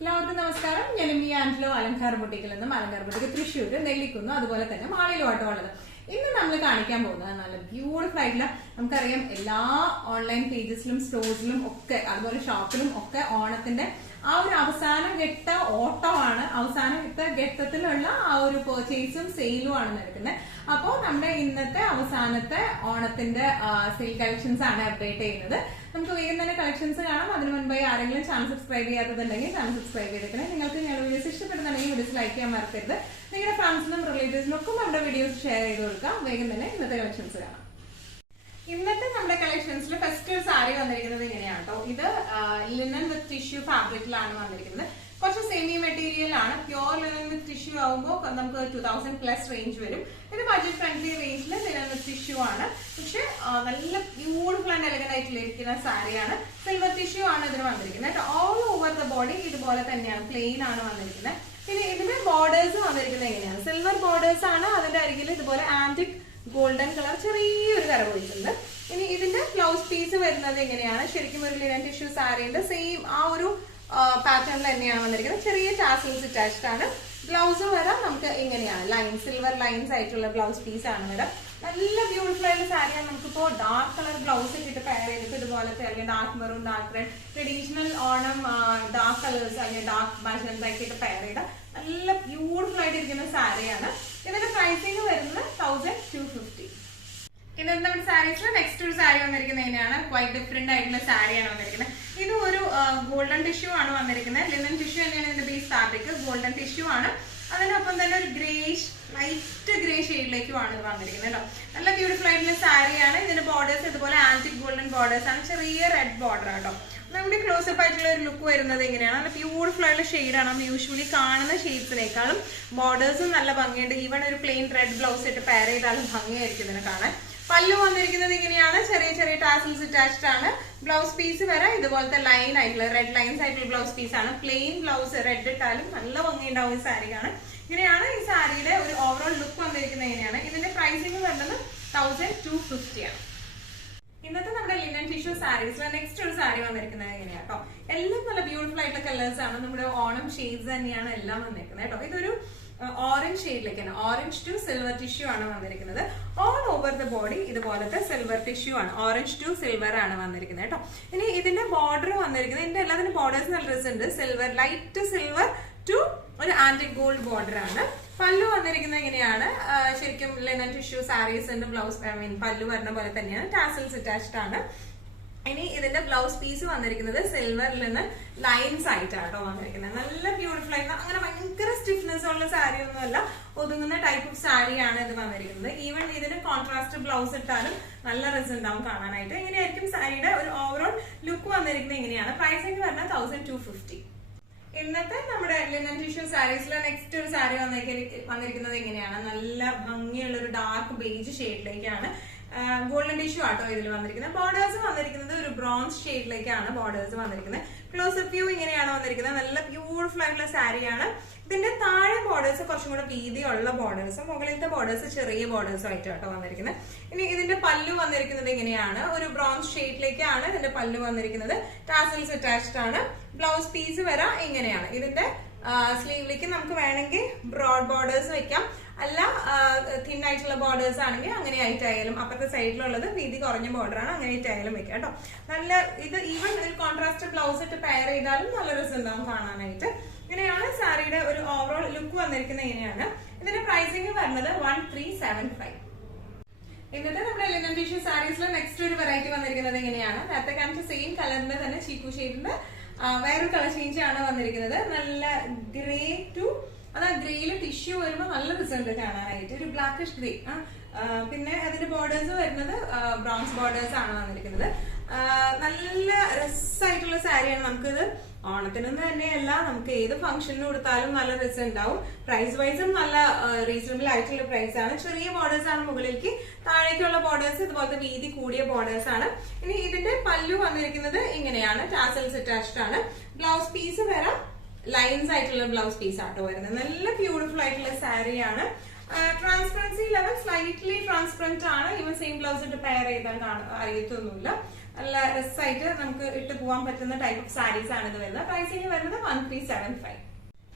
എല്ലാവർക്കും നമസ്കാരം. ഞാൻ ആന്റലോ അലങ്കാര ബൊട്ടിക്കിൽ നിന്നും അലങ്കാര ബൊട്ടിക്ക് തൃശ്ശൂർ നെല്ലിക്കുന്നു, അതുപോലെ തന്നെ മാളിലുമായിട്ട് ഉള്ളത്. ഇന്ന് നമ്മൾ കാണിക്കാൻ പോകുന്നത് നല്ല ബ്യൂട്ടിഫുൾ ആയിട്ടുള്ള, നമുക്കറിയാം എല്ലാ ഓൺലൈൻ പേജസിലും സ്റ്റോഴ്സിലും ഒക്കെ അതുപോലെ ഷോപ്പിലും ഒക്കെ ഓണത്തിന്റെ ആ ഒരു അവസാന ഘട്ട ഓട്ടമാണ്, അവസാന ഘട്ടത്തിലുള്ള ആ ഒരു പെർച്ചേസും സെയിലും ആണ് നടക്കുന്നത്. അപ്പോൾ നമ്മുടെ ഇന്നത്തെ അവസാനത്തെ ഓണത്തിന്റെ സെയിൽ കളക്ഷൻസ് ആണ് അപ്ഡേറ്റ് ചെയ്യുന്നത്. നമുക്ക് വേഗം തന്നെ കളക്ഷൻസ് കാണാം. അതിന് മുൻപായി ആരെങ്കിലും ചാനൽ സബ്സ്ക്രൈബ് ചെയ്യാത്തതുണ്ടെങ്കിൽ ചാനൽ സബ്സ്ക്രൈബ് ചെയ്തിട്ട് നിങ്ങൾക്ക് ഞങ്ങളുടെ വീഡിയോസ് ഇഷ്ടപ്പെടുന്നുണ്ടെങ്കിൽ വീഡിയോസ് ലൈക്ക് ചെയ്യാൻ മറക്കരുത്. നിങ്ങളുടെ ഫ്രണ്ട്സിനും റിലേറ്റീവ്സിനും ഒക്കെ നമ്മുടെ വീഡിയോസ് ഷെയർ ചെയ്ത് കൊടുക്കാം. വേഗം തന്നെ ഇന്നത്തെ കളക്ഷൻസ് കാണാം. ഇന്നത്തെ നമ്മുടെ കളക്ഷൻസിൽ ഫസ്റ്റ് ഒരു സാരി വന്നിരിക്കുന്നത് ഇങ്ങനെയാണ് കേട്ടോ. ഇത് ലിനൻ വിത്ത് ടിഷ്യൂ ഫാബ്രിക്കിലാണ് വന്നിരിക്കുന്നത്. കുറച്ച് സെമി മെറ്റീരിയൽ ആണ്. പ്യോർ ലിനൻ വിത്ത് ടിഷ്യൂ ആകുമ്പോൾ നമുക്ക് 2000+ റേഞ്ച് വരും. ഇത് ബഡ്ജറ്റ് ഫ്രണ്ട്ലി റേഞ്ചിൽ ലിനൻ വിത്ത് ടിഷ്യൂ ആണ്. പക്ഷെ നല്ല ബ്യൂട്ടിഫുൾ ആൻഡ് എലഗന്റ് ആയിട്ടിരിക്കുന്ന സാരിയാണ്. സിൽവർ ടിഷ്യൂ ആണ് ഇതിന് വന്നിരിക്കുന്നത്. ഓൾ ഓവർ ദ ബോഡി ഇതുപോലെ തന്നെയാണ്, പ്ലെയിൻ ആണ് വന്നിരിക്കുന്നത്. പിന്നെ ഇതിന്റെ ബോർഡേഴ്സ് വന്നിരിക്കുന്നത് എങ്ങനെയാണ്? സിൽവർ ബോർഡേഴ്സ് ആണ്. അതിന്റെ അരികിൽ ഇതുപോലെ ആന്റിക് ഗോൾഡൻ കളർ ചെറിയൊരു കര പോയിട്ടുണ്ട്. ഇനി ഇതിന്റെ ബ്ലൗസ് പീസ് വരുന്നത് എങ്ങനെയാണ്? ശരിക്കും ഒരു ലിനൻ ടിഷ്യൂ സാരിന്റെ സെയിം ആ ഒരു പാറ്റേണിൽ തന്നെയാണ് വന്നിരിക്കുന്നത്. ചെറിയ ടാസൽസ് അറ്റാച്ച്ഡ് ആണ്. ബ്ലൗസ് വരാം നമുക്ക് ഇങ്ങനെയാണ്, ലൈൻ സിൽവർ ലൈൻസ് ആയിട്ടുള്ള ബ്ലൗസ് പീസ് ആണ് വരാം. നല്ല ബ്യൂട്ടിഫുൾ ആയിട്ടുള്ള സാരിയാണ്. നമുക്കിപ്പോ ഡാർക്ക് കളർ ബ്ലൗസ് ഇട്ടിട്ട് പെയർ ചെയ്തിട്ട് ഇതുപോലത്തെ അല്ലെങ്കിൽ dark maroon, dark red, traditional Onam dark colours അല്ലെങ്കിൽ ഡാർക്ക് മജന്ത ആക്കിയിട്ട് പെയർ ചെയ്ത നല്ല ബ്യൂട്ടിഫുൾ ആയിട്ട് ഇരിക്കുന്ന സാരിയാണ്. ഇതിന്റെ പ്രൈസിങ് വരുന്നത് 1250. ഇന്നത്തെ നമ്മുടെ സാരീസിൽ നെക്സ്റ്റ് ഒരു സാരി വന്നിരിക്കുന്നത് തന്നെയാണ്. ക്വൈറ്റ് ഡിഫറെന്റ് ആയിട്ടുള്ള സാരിയാണ് വന്നിരിക്കുന്നത്. ഇത് ഒരു ഗോൾഡൻ ടിഷ്യൂ ആണ് വന്നിരിക്കുന്നത്. ലിനൻ ടിഷ്യൂ തന്നെയാണ് ഇതിന്റെ ബേസ് ഫാബ്രിക്. ഗോൾഡൻ ടിഷ്യൂ ആണ്. അതിനൊപ്പം തന്നെ ഒരു ഗ്രേഷ്, ലൈറ്റ് ഗ്രേ ഷെയ്ഡിലേക്കുമാണ് ഇത് വന്നിരിക്കുന്നത് കേട്ടോ. നല്ല ബ്യൂട്ടിഫുൾ ആയിട്ടുള്ള സാരിയാണ്. ഇതിന്റെ ബോർഡേഴ്സ് ഇതുപോലെ ആന്റിക് ഗോൾഡൻ ബോർഡേഴ്സ് ആണ്. ചെറിയ റെഡ് ബോർഡർ ആട്ടോ. നമ്മുടെ ക്ലോസപ്പ് ആയിട്ടുള്ള ഒരു ലുക്ക് വരുന്നത് എങ്ങനെയാണ്? നല്ല ബ്യൂട്ടിഫുൾ ആയിട്ടുള്ള ഷെയ്ഡാണ്. നമ്മൾ യൂഷ്വലി കാണുന്ന ഷെയ്ഡ്സിനേക്കാളും ബോർഡേഴ്സും നല്ല ഭംഗിയുണ്ട്. ഈവൺ ഒരു പ്ലെയിൻ റെഡ് ബ്ലൗസ് ഇട്ട് പെയർ ചെയ്താലും ഭംഗിയായിരിക്കും ഇതിനെ കാണാൻ. പല്ലു വന്നിരിക്കുന്നത് ഇങ്ങനെയാണ്. ചെറിയ ചെറിയ ടാസൽസ് അറ്റാച്ച്ഡ് ആണ്. ബ്ലൗസ് പീസ് വരെ ഇതുപോലത്തെ ലൈൻ ആയിട്ടുള്ള റെഡ് ലൈൻസ് ആയിട്ടുള്ള ബ്ലൗസ് പീസ് ആണ്. പ്ലെയിൻ ബ്ലൗസ് റെഡ് ഇട്ടാലും നല്ല ഭംഗി ഉണ്ടാവും ഈ സാരിയാണ്. ഇങ്ങനെയാണ് ഈ സാരിയുടെ ഒരു ഓവറോൾ ലുക്ക് വന്നിരിക്കുന്നത് എങ്ങനെയാണ്. ഇതിന്റെ പ്രൈസിങ് വരുന്നത് 1250 ആണ്. ഇന്നത്തെ നമ്മുടെ ലിനൻ ടിഷ്യൂ സാരീസിൽ നെക്സ്റ്റ് ഒരു സാരി വന്നിരിക്കുന്നത് എങ്ങനെയാ കേട്ടോ. എല്ലാം നല്ല ബ്യൂട്ടിഫുൾ ആയിട്ടുള്ള കളേഴ്സ് ആണ്. നമ്മുടെ ഓണം ഷെയ്ഡ്സ് തന്നെയാണ് എല്ലാം വന്നിരിക്കുന്നത് കേട്ടോ. ഇതൊരു ഓറഞ്ച് ഷെയ്ഡിലേക്കാണ്. ഓറഞ്ച് ടു സിൽവർ ടിഷ്യൂ ആണ് വന്നിരിക്കുന്നത്. ഓൾ ഓവർ ദ ബോഡി ഇതുപോലത്തെ സിൽവർ ടിഷ്യൂ ആണ്. ഓറഞ്ച് ടു സിൽവർ ആണ് വന്നിരിക്കുന്നത് കേട്ടോ. ഇനി ഇതിന്റെ ബോർഡർ വന്നിരിക്കുന്നത്, ഇതിന്റെ എല്ലാത്തിനും ബോർഡേഴ്സ് നല്ല രസമുണ്ട്. സിൽവർ, ലൈറ്റ് സിൽവർ ടു ഒരു ആന്റിക് ഗോൾഡ് ബോർഡർ ആണ്. പല്ലു വന്നിരിക്കുന്നത് എങ്ങനെയാണ്? ശരിക്കും ലിനൻ ടിഷ്യൂ സാരീസിന്റെ ബ്ലൗസ് പല്ലു വരുന്ന പോലെ തന്നെയാണ്. ടാസൽസ് അറ്റാച്ച്ഡ് ആണ്. ഇനി ഇതിന്റെ ബ്ലൗസ് പീസ് വന്നിരിക്കുന്നത് സിൽവറിൽ നിന്ന് ലൈൻസ് ആയിട്ടാണ് കേട്ടോ വന്നിരിക്കുന്നത്. നല്ല ബ്യൂട്ടിഫുൾ ആയിട്ട്, അങ്ങനെ ഭയങ്കര സ്റ്റിഫ്നെസ് ഉള്ള സാരി ഒന്നുമല്ല, ഒതുങ്ങുന്ന ടൈപ്പ് ഓഫ് സാരിയാണ് ഇത് വന്നിരിക്കുന്നത്. ഈവൻ ഇതിന് കോൺട്രാസ്റ്റ് ബ്ലൗസ് ഇട്ടാലും നല്ല രസം ഉണ്ടാവും കാണാനായിട്ട്. ഇങ്ങനെയായിരിക്കും സാരിയുടെ ഒരു ഓവറോൾ ലുക്ക് വന്നിരിക്കുന്നത് എങ്ങനെയാണ്. പ്രൈസിങ് വരുന്നത് 1250. ഇന്നത്തെ നമ്മുടെ ലിനൻ ടിഷ്യൂ സാരീസിലെ നെക്സ്റ്റ് ഒരു സാരി വന്നിരിക്കുന്നത് എങ്ങനെയാണ്? നല്ല ഭംഗിയുള്ള ഒരു ഡാർക്ക് ബേജ് ഷെയ്ഡിലേക്കാണ്. ഗോൾഡൻ ടിഷ്യൂ ആട്ടോ ഇതിൽ വന്നിരിക്കുന്നത്. ബോർഡേഴ്സ് വന്നിരിക്കുന്നത് ഒരു ബ്രോൺസ് ഷെയ്ഡിലേക്കാണ് ബോർഡേഴ്സ് വന്നിരിക്കുന്നത്. ക്ലോസപ്പ് വ്യൂ ഇങ്ങനെയാണ് വന്നിരിക്കുന്നത്. നല്ല ബ്യൂട്ടിഫുൾ ആയിട്ടുള്ള സാരിയാണ്. ഇതിന്റെ താഴെ ബോർഡേഴ്സ് കുറച്ചും കൂടെ വീതിയുള്ള ബോർഡേഴ്സും മുകളിലത്തെ ബോർഡേഴ്സ് ചെറിയ ബോർഡേഴ്സും ആയിട്ടാട്ടോ വന്നിരിക്കുന്നത്. ഇനി ഇതിന്റെ പല്ലു വന്നിരിക്കുന്നത് എങ്ങനെയാണ്? ഒരു ബ്രോൺസ് ഷെയ്ഡിലേക്കാണ് ഇതിന്റെ പല്ലു വന്നിരിക്കുന്നത്. ടാസൽസ് അറ്റാച്ച്ഡ് ആണ്. ബ്ലൗസ് പീസ് വരാം ഇങ്ങനെയാണ്. ഇതിന്റെ സ്ലീവിലേക്ക് നമുക്ക് വേണമെങ്കിൽ ബ്രോഡ് ബോർഡേഴ്സ് വെക്കാം, അല്ല തിൻ ആയിട്ടുള്ള ബോർഡേഴ്സ് ആണെങ്കിൽ അങ്ങനെ ആയിട്ടായാലും, അപ്പുറത്തെ സൈഡിലുള്ളത് വീതി കുറഞ്ഞ ബോർഡർ ആണ്, അങ്ങനെ ആയിട്ടായാലും വെക്കാം കേട്ടോ. നല്ല ഇത് ഈവൻ ഒരു കോൺട്രാസ്റ്റ് ബ്ലൗസ് ഇട്ട് പെയർ ചെയ്താലും നല്ല രസം ഉണ്ടാവും കാണാനായിട്ട്. ഇങ്ങനെയാണ് സാരിയുടെ ഒരു ഓവറോൾ ലുക്ക് വന്നിരിക്കുന്നത് എങ്ങനെയാണ്. ഇതിന്റെ പ്രൈസിങ് വരുന്നത് 1375. ഇന്നത്തെ നമ്മുടെ ലിനൻ ടിഷ്യൂ സാരീസിലെ നെക്സ്റ്റ് ഒരു വെറൈറ്റി വന്നിരിക്കുന്നത് എങ്ങനെയാണ്? നേരത്തെ കാണിച്ച സെയിം കളറിന്റെ തന്നെ ചീക്കു ഷെയ്ഡിന്റെ വേറൊരു കളർ ചേഞ്ച് ആണ് വന്നിരിക്കുന്നത്. നല്ല ഗ്രേ ടു, അത് ആ ഗ്രേയില് ടിഷ്യൂ വരുമ്പോൾ നല്ല റിസൾട്ട് കാണാനായിട്ട്. ഒരു ബ്ലാക്കിഷ് ഗ്രേ. പിന്നെ അതിന്റെ ബോർഡേഴ്സ് വരുന്നത് ബ്രൗൺസ് ബോർഡേഴ്സ് ആണ് വന്നിരിക്കുന്നത്. നല്ല രസമായിട്ടുള്ള സാരിയാണ്. നമുക്കിത് ഓണത്തിനൊന്നും തന്നെയല്ല, നമുക്ക് ഏത് ഫംഗ്ഷനിന് കൊടുത്താലും നല്ല രസം ഉണ്ടാവും. പ്രൈസ് വൈസും നല്ല റീസണബിൾ ആയിട്ടുള്ള പ്രൈസ് ആണ്. ചെറിയ ബോർഡേഴ്സ് ആണ് മുകളിലേക്ക്, താഴേക്കുള്ള ബോർഡേഴ്സ് ഇതുപോലത്തെ വീതി കൂടിയ ബോർഡേഴ്സ് ആണ്. ഇനി ഇതിന്റെ പല്ലു വന്നിരിക്കുന്നത് ഇങ്ങനെയാണ്. ടാസൽസ് അറ്റാച്ച്ഡ് ആണ്. ബ്ലൗസ് പീസ് വരാം ലൈൻസ് ആയിട്ടുള്ള ബ്ലൗസ് പീസ് ആട്ടോ വരുന്നത്. നല്ല ബ്യൂട്ടിഫുൾ ആയിട്ടുള്ള സാരിയാണ്. ട്രാൻസ്പെറൻസി ലെവൽ സ്ലൈറ്റ്ലി ട്രാൻസ്പെറന്റ് ആണ്. ഈവൻ സെയിം ബ്ലൗസ് ഇട്ട് പെയർ ചെയ്താൽ അറിയത്തൊന്നുമില്ല. നല്ല രസമായിട്ട് നമുക്ക് ഇട്ട് പോകാൻ പറ്റുന്ന ടൈപ്പ് ഓഫ് സാരീസ് ആണ് ഇത് വരുന്നത്. പ്രൈസിങ് വരുന്നത് 1375.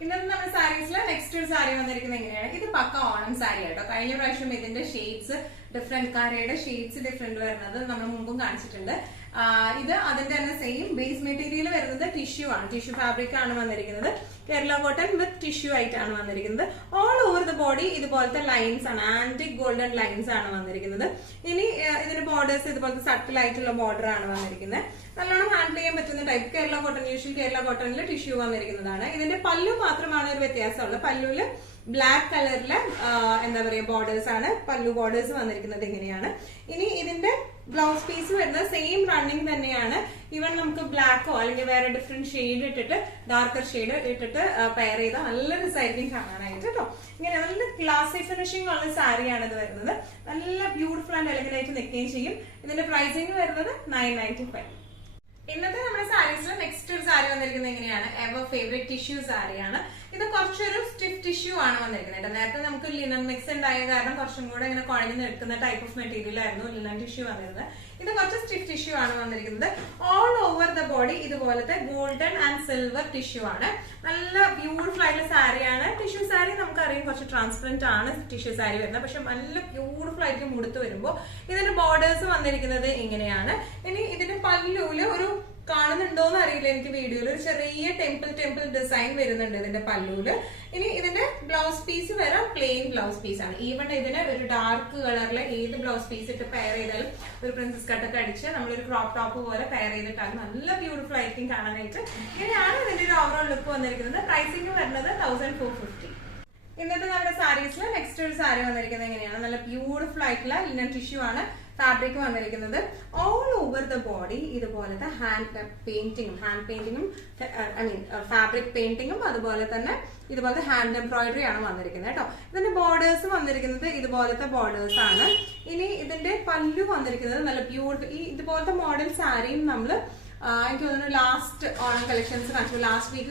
ഇന്നത്തെ നമ്മുടെ സാരീസിൽ നെക്സ്റ്റ് ഒരു സാരി വന്നിരിക്കുന്നത് എങ്ങനെയാണ്? ഇത് പക്ക ഓണം സാരി ആട്ടോ. കഴിഞ്ഞ പ്രാവശ്യം ഇതിന്റെ ഷെയ്ഡ്സ് ഡിഫറെന്റ്, കാരയുടെ ഷെയ്ഡ്സ് ഡിഫറെന്റ് വരുന്നത് നമ്മൾ മുമ്പും കാണിച്ചിട്ടുണ്ട്. ഇത് അതിന്റെ തന്നെ സെയിം ബേസ് മെറ്റീരിയൽ വരുന്നത് ടിഷ്യൂ ആണ്, ടിഷ്യൂ ഫാബ്രിക് ആണ് വന്നിരിക്കുന്നത്. കേരള കോട്ടൺ വിത്ത് ടിഷ്യൂ ആയിട്ടാണ് വന്നിരിക്കുന്നത്. ഓൾ ഓവർ ദ ബോഡി ഇതുപോലത്തെ ലൈൻസ് ആണ്, ആന്റിക് ഗോൾഡൻ ലൈൻസ് ആണ് വന്നിരിക്കുന്നത്. ഇനി ഇതിന്റെ ബോർഡേഴ്സ് ഇതുപോലത്തെ സട്ടിൽ ആയിട്ടുള്ള ബോർഡർ ആണ് വന്നിരിക്കുന്നത്. നല്ലോണം ഹാൻഡിൽ ചെയ്യാൻ പറ്റുന്ന type Kerala cotton, usual Kerala കോട്ടണിൽ ടിഷ്യൂ വന്നിരിക്കുന്നതാണ്. ഇതിന്റെ പല്ലു മാത്രമാണ് ഒരു വ്യത്യാസമുള്ളത്. പല്ലുവില് ബ്ലാക്ക് കളറിലെ എന്താ പറയുക ബോർഡേഴ്സ് ആണ് പല്ലു ബോർഡേഴ്സ് വന്നിരിക്കുന്നത് ഇങ്ങനെയാണ്. ഇനി ഇതിന്റെ ബ്ലൗസ് പീസ് വരുന്നത് സെയിം റണ്ണിങ് തന്നെയാണ്. ഈവൻ നമുക്ക് ബ്ലാക്കോ അല്ലെങ്കിൽ വേറെ ഡിഫറെന്റ് ഷെയ്ഡ് ഇട്ടിട്ട് ഡാർക്കർ ഷെയ്ഡ് ഇട്ടിട്ട് പെയർ ചെയ്താൽ നല്ല രസമായിരിക്കും കാണാനായിട്ട് കേട്ടോ. ഇങ്ങനെ നല്ല ക്ലാസി ഫിനിഷിംഗ് ഉള്ള സാരിയാണ് ഇത് വരുന്നത്. നല്ല ബ്യൂട്ടിഫുൾ ആൻഡ് എലഗന്റ് ആയിട്ട് നിൽക്കുകയും ചെയ്യും. ഇതിന്റെ പ്രൈസിങ് വരുന്നത് 995. ഇന്നത്തെ നമ്മുടെ സാരീസിൽ നെക്സ്റ്റ് ഒരു സാരി വന്നിരിക്കുന്നത് എങ്ങനെയാണ്? എവർ ഫേവറേറ്റ് ടിഷ്യൂ സാരിയാണ്. ഇത് കുറച്ചൊരു സ്റ്റിഫ് ടിഷ്യൂ ആണ് വന്നിരിക്കുന്നത്. നേരത്തെ നമുക്ക് ലിനൻ മിക്സ് ഉണ്ടായ കാരണം കുറച്ചും കൂടെ ഇങ്ങനെ കുഴഞ്ഞു നിൽക്കുന്ന ടൈപ്പ് ഓഫ് മെറ്റീരിയൽ ആയിരുന്നു ലിനൻ ടിഷ്യൂ വന്നിരുന്നത്. ഇത് കുറച്ച് സ്റ്റിഫ് ടിഷ്യൂ ആണ് വന്നിരിക്കുന്നത്. ഓൾ ഓവർ ദ ബോഡി ഇതുപോലത്തെ ഗോൾഡൻ ആൻഡ് സിൽവർ ടിഷ്യൂ ആണ്. നല്ല ബ്യൂട്ടിഫുൾ ആയിട്ടുള്ള സാരിയാണ്. ടിഷ്യൂ സാരി നമുക്കറിയാം കുറച്ച് ട്രാൻസ്പെറന്റ് ആണ് ടിഷ്യൂ സാരി വരുന്നത്, പക്ഷെ നല്ല ബ്യൂട്ടിഫുൾ ആയിട്ട് മുടുത്ത് വരുമ്പോൾ ഇതിന്റെ ബോർഡേഴ്സ് വന്നിരിക്കുന്നത് ഇങ്ങനെയാണ്. ഇനി ഇതിന്റെ പല്ലുവില് ഒരു കാണുന്നുണ്ടോന്ന് അറിയില്ല എനിക്ക് വീഡിയോയിൽ, ഒരു ചെറിയ ടെമ്പിൾ ഡിസൈൻ വരുന്നുണ്ട് ഇതിന്റെ പല്ലുവില്. ഇനി ഇതിന്റെ ബ്ലൗസ് പീസ് വരാം പ്ലെയിൻ ബ്ലൗസ് പീസ് ആണ്. ഈവൻ ഇതിന് ഒരു ഡാർക്ക് കളറിലെ ഏത് ബ്ലൗസ് പീസ് ഇട്ട് പെയർ ചെയ്താലും ഒരു പ്രിൻസസ് കട്ടൊക്കെ അടിച്ച് നമ്മളൊരു ക്രോപ്പ് ടോപ്പ് പോലെ പെയർ ചെയ്തിട്ടാണ് നല്ല ബ്യൂട്ടിഫുൾ ആയിരിക്കും കാണാനായിട്ട്. ഇങ്ങനെയാണ് ഇതിന്റെ ഒരു ഓവറോൾ ലുക്ക് വന്നിരിക്കുന്നത്. പ്രൈസിംഗ് വരുന്നത് 1450. ഇന്നത്തെ നമ്മുടെ സാരീസിൽ നെക്സ്റ്റ് ഒരു സാരി വന്നിരിക്കുന്നത് എങ്ങനെയാണ്? നല്ല ബ്യൂട്ടിഫുൾ ആയിട്ടുള്ള ലിനൻ ടിഷ്യൂ ആണ് ഫാബ്രിക് വന്നിരിക്കുന്നത്. ഓൾ ഓവർ ദ ബോഡി ഇതുപോലത്തെ ഹാൻഡ് പെയിന്റിങ്ങും ഐ മീൻ ഫാബ്രിക് പെയിന്റിങ്ങും അതുപോലെ തന്നെ ഇതുപോലത്തെ ഹാൻഡ് എംബ്രോയിഡറി ആണ് വന്നിരിക്കുന്നത് കേട്ടോ. ഇതിന്റെ ബോർഡേഴ്സ് വന്നിരിക്കുന്നത് ഇതുപോലത്തെ ബോർഡേഴ്സ് ആണ്. ഇനി ഇതിന്റെ പല്ലു വന്നിരിക്കുന്നത് നല്ല ബ്യൂട്ടിഫുൾ ഇതുപോലത്തെ മോഡൽ സാരിയും നമ്മള് എനിക്ക് തോന്നുന്നു ലാസ്റ്റ് ഓണം കളക്ഷൻസ് കാണിച്ചു, ലാസ്റ്റ് വീക്ക്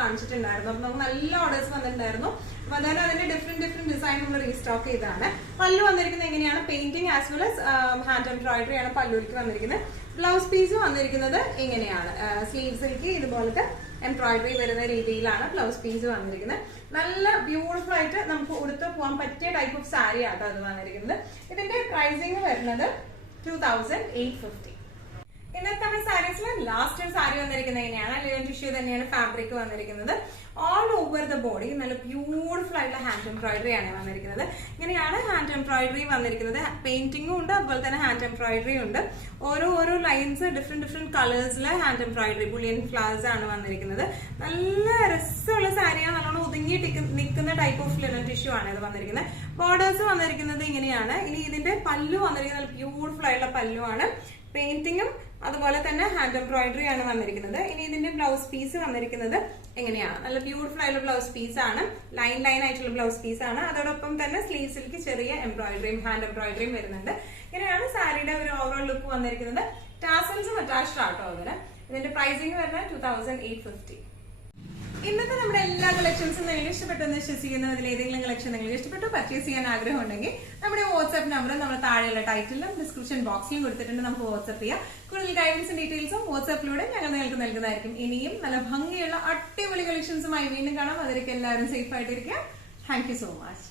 കാണിച്ചിട്ടുണ്ടായിരുന്നു. അപ്പൊ നമുക്ക് നല്ല ഓർഡേഴ്സ് വന്നിട്ടുണ്ടായിരുന്നു. അപ്പൊ അതായത് അതിന്റെ ഡിഫറെന്റ് ഡിസൈൻ നമ്മൾ റീസ്റ്റോക്ക് ചെയ്താണ്. പല്ലു വന്നിരിക്കുന്നത് എങ്ങനെയാണ്? Painting as well as hand embroidery ആണ് പല്ലുവിലേക്ക് വന്നിരിക്കുന്നത്. ബ്ലൗസ് പീസ് വന്നിരിക്കുന്നത് ഇങ്ങനെയാണ്. സ്ലീവ്സിലേക്ക് ഇതുപോലത്തെ എംബ്രോയിഡറി വരുന്ന രീതിയിലാണ് ബ്ലൗസ് പീസ് വന്നിരിക്കുന്നത്. നല്ല ബ്യൂട്ടിഫുൾ ആയിട്ട് നമുക്ക് ഉടുത്ത് പോകാൻ പറ്റിയ ടൈപ്പ് ഓഫ് സാരി ആട്ടോ അത് വന്നിരിക്കുന്നത്. ഇതിന്റെ പ്രൈസിങ് വരുന്നത് 2850. ഇന്നത്തെ നമ്മുടെ സാരീസിൽ ലാസ്റ്റ് ഒരു സാരി വന്നിരിക്കുന്നത് എങ്ങനെയാണ്? ലിനൻ ടിഷ്യൂ തന്നെയാണ് ഫാബ്രിക് വന്നിരിക്കുന്നത്. ഓൾ ഓവർ ദ ബോഡി നല്ല ബ്യൂട്ടിഫുൾ ആയിട്ടുള്ള ഹാൻഡ് എംബ്രോയിഡറി ആണ് വന്നിരിക്കുന്നത്. ഇങ്ങനെയാണ് ഹാൻഡ് എംബ്രോയിഡറി വന്നിരിക്കുന്നത്. പെയിന്റിംഗും ഉണ്ട്, അതുപോലെ തന്നെ ഹാൻഡ് എംബ്രോയിഡറി ഉണ്ട്. ഓരോ ലൈൻസ് ഡിഫറെന്റ് കളേഴ്സിലെ ഹാൻഡ് എംബ്രോയിഡറി ബുള്ളിയൻ ഫ്ലവേഴ്സ് ആണ് വന്നിരിക്കുന്നത്. നല്ല രസമുള്ള സാരിയാണ്. നല്ലോണം ഒതുങ്ങി നിൽക്കുന്ന ടൈപ്പ് ഓഫ് ലിനൻ ടിഷ്യൂ ആണ് ഇത് വന്നിരിക്കുന്നത്. ബോർഡേഴ്സ് വന്നിരിക്കുന്നത് ഇങ്ങനെയാണ്. ഇനി ഇതിന്റെ പല്ലു വന്നിരിക്കുന്നത് നല്ല ബ്യൂട്ടിഫുൾ ആയിട്ടുള്ള പല്ലു ആണ്. പെയിന്റിങ്ങും അതുപോലെ തന്നെ ഹാൻഡ് എംബ്രോയിഡറി ആണ് വന്നിരിക്കുന്നത്. ഇനി ഇതിന്റെ ബ്ലൗസ് പീസ് വന്നിരിക്കുന്നത് എങ്ങനെയാണ്? നല്ല ബ്യൂട്ടിഫുൾ ആയിട്ടുള്ള ബ്ലൗസ് പീസ് ആണ്. ലൈൻ ആയിട്ടുള്ള ബ്ലൗസ് പീസ് ആണ്. അതോടൊപ്പം തന്നെ സ്ലീവ്സിലേക്ക് ചെറിയ എംബ്രോയിഡറിയും ഹാൻഡ് എംബ്രോയിഡറിയും വരുന്നുണ്ട്. ഇങ്ങനെയാണ് സാരിയുടെ ഒരു ഓവറോൾ ലുക്ക് വന്നിരിക്കുന്നത്. ടാസൽസും അറ്റാച്ച്ഡ് ആട്ടോ അതിന്. ഇതിന്റെ പ്രൈസിംഗ് വരുന്നത് 2850. ഇന്നത്തെ നമ്മുടെ എല്ലാ കളക്ഷൻസും നിങ്ങൾക്ക് ഇഷ്ടപ്പെട്ടെന്ന് വിശ്വസിക്കുന്നു. അതിൽ ഏതെങ്കിലും കളക്ഷൻ നിങ്ങൾക്ക് ഇഷ്ടപ്പെട്ടു പർച്ചേസ് ചെയ്യാൻ ആഗ്രഹം ഉണ്ടെങ്കിൽ നമ്മുടെ വാട്സ്ആപ്പ് നമ്പർ നമ്മൾ താഴെയുള്ള ടൈറ്റിലും ഡിസ്ക്രിപ്ഷൻ ബോക്സിലും കൊടുത്തിട്ടുണ്ട്. നമുക്ക് വാട്സ്ആപ്പ് ചെയ്യാം. കൂടുതൽ ഗൈഡൻസും ഡീറ്റെയിൽസും വാട്സ്ആപ്പിലൂടെ ഞങ്ങൾ നിങ്ങൾക്ക് നൽകുന്നതായിരിക്കും. ഇനിയും നല്ല ഭംഗിയുള്ള അടിപൊളി കളക്ഷൻസുമായി വീണ്ടും കാണാം. അതിലേക്ക് എല്ലാവരും സേഫ് ആയിട്ടിരിക്കുക. Thank you so much.